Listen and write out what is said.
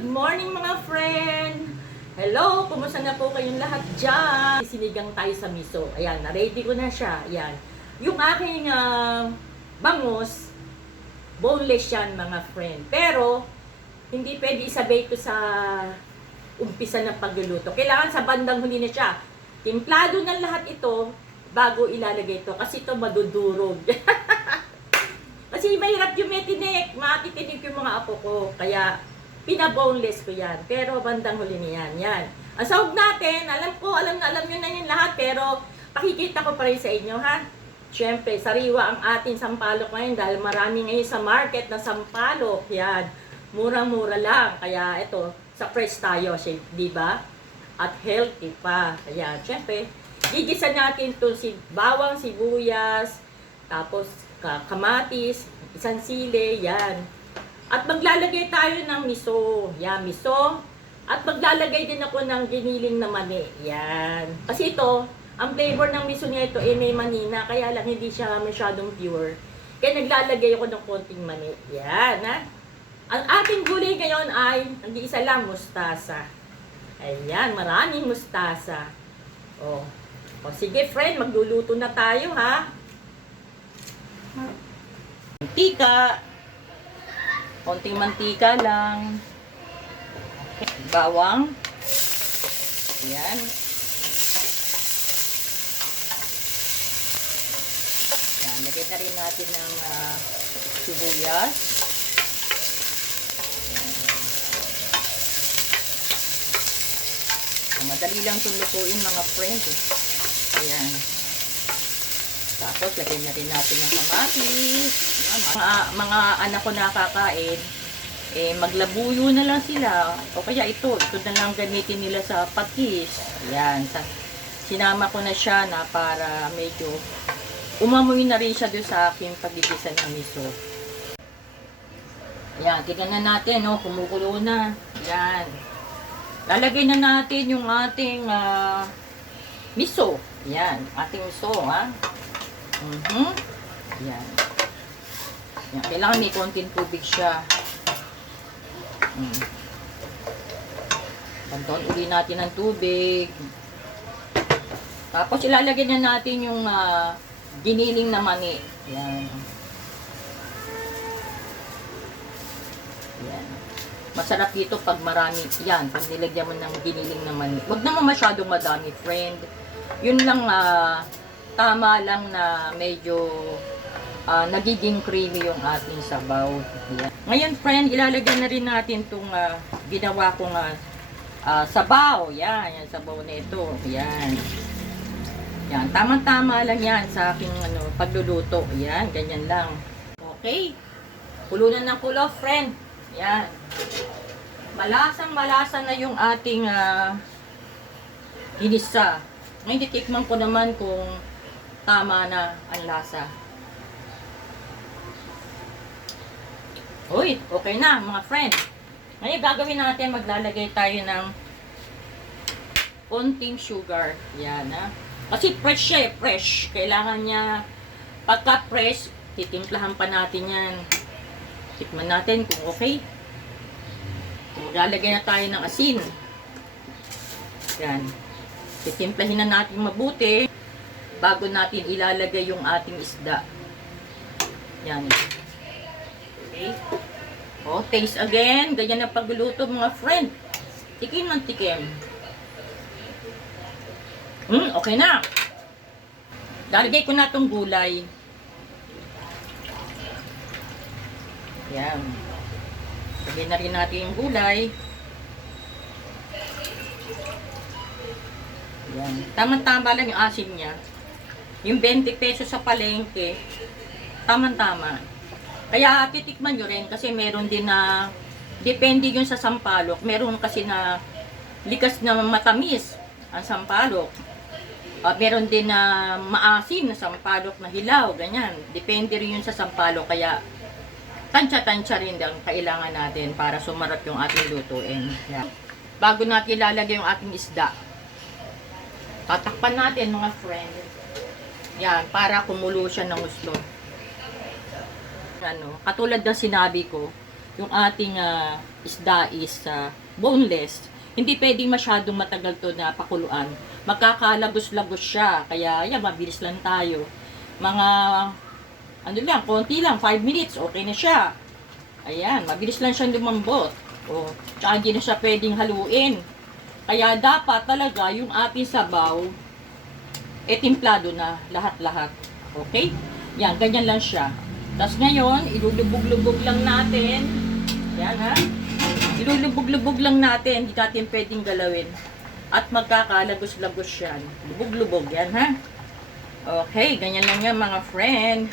Good morning mga friend! Hello! Kumusta na po kayong lahat dyan? Sinigang tayo sa miso. Ayan, na-ready ko na siya. Ayan. Yung aking bangus, boneless yan mga friend. Pero, hindi pwede isabay ito sa umpisa ng pagluluto. Kailangan sa bandang huli na siya. Timplado ng lahat ito bago ilalagay ito. Kasi ito madudurog. Kasi mahirap yung metinik. Matitinig yung mga apo ko. Kaya, pinaboneless ko yan. Pero bandang huli niyan. Yan. Ang sahog natin, alam nyo na yun lahat. Pero, pakikita ko pa rin sa inyo, ha? Siyempre, sariwa ang ating sampalok ngayon. Dahil marami ngayon sa market na sampalok. Yan. Murang-mura lang. Kaya, ito, sa fresh tayo, di ba? At healthy pa. Ayan. Siyempre, gigisa natin itong bawang, sibuyas, tapos, kamatis, isang sili, yan. At maglalagay tayo ng miso. Yan, miso. At maglalagay din ako ng giniling na mani. Yan. Kasi ito, ang flavor ng miso niya ito ay may manina, kaya lang hindi siya masyadong pure. Kaya naglalagay ako ng konting mani. Yan, ha. Ang ating gulay ngayon ay, hindi isa lang, mustasa. Ayan, maraming mustasa. O sige friend, magluluto na tayo, ha. Mantika. Konting mantika lang. Bawang. Ayan. Ayan, lagay na rin natin ng sibuyas. Madali lang itong lutuin mga friends. Ayan. Tapos, lagay na rin natin ng kamatis. Mga anak ko nakakain, maglabuyo na lang sila. O kaya ito na lang gamitin nila sa patis. Ayan. Sinama ko na siya na para medyo umamoy na rin siya doon sa aking pagigisa ng miso. Ayan, tignan na natin, no? Kumukulo na. Ayan. Lalagay na natin yung ating miso. Ayan, ating miso, ha? Yan. Yan. Kailangan may konting tubig siya. Pantaon uli natin ng tubig. Tapos ilalagay na natin yung giniling na mani. Yan. Yan. Masarap dito pag marami. Yan. Pag nilagyan mo ng giniling na mani. Huwag naman masyadong madami, friend. Yun lang tama lang na medyo nagiging creamy yung ating sabaw. Yan. Ngayon friend, ilalagay na rin natin itong ginawa kong sabaw. Yan, sabaw na ito. Yan. Yan, tama-tama lang yan sa aking pagluluto. Yan, ganyan lang. Okay. Kulunan ng kulo, friend. Yan. Malasang-malasa na yung ating ginisa. Ngayon, titikman ko naman kung tama na ang lasa. Uy, okay na mga friend. Ngayon gagawin natin, maglalagay tayo ng konting sugar. Yan, ha. Kasi fresh siya, fresh. Kailangan niya, pagka fresh, titimplahan pa natin yan. Tikman natin kung okay. Maglalagay na tayo ng asin. Yan. Titimplahin na natin mabuti bago natin ilalagay yung ating isda. Yan. Okay. O, taste again. Ganyan ang pagluluto mga friend. Tikim ng tikim. Okay na. Lalagay ko na itong gulay. Yan. Lagay na rin natin yung gulay. Yan. Tama-tama lang yung asin niya. Yung 20 pesos sa palengke, tama-tama. Kaya titikman nyo rin kasi meron din na, depende yun sa sampalok. Meron kasi na likas na matamis ang sampalok. Meron din na maasim na sampalok na hilaw, ganyan. Depende rin yun sa sampalok. Kaya tansya-tansya rin ang kailangan natin para sumarap yung ating lutuin. Yan. Bago natin ilalagay yung ating isda, tatakpan natin mga friend. Yan, para kumulo siya ng gusto. Katulad ng sinabi ko, yung ating isda is boneless, hindi pwedeng masyadong matagal to na pakuluan. Magkakalagos-lagos siya. Kaya, yan, mabilis lang tayo. Mga, ano lang, konti lang, 5 minutes, okay na siya. Ayan, mabilis lang siyang lumambot. O, tsaka hindi na siya pwedeng haluin. Kaya dapat talaga yung ating sabaw, timplado na lahat-lahat. Okay? Yan, ganyan lang siya. Tapos ngayon, ilulubog-lubog lang natin. Yan ha. Ilulubog-lubog lang natin. Hindi natin pwedeng galawin. At magkakalagos-lagos yan. Lubog-lubog yan ha. Okay, ganyan lang yan mga friend.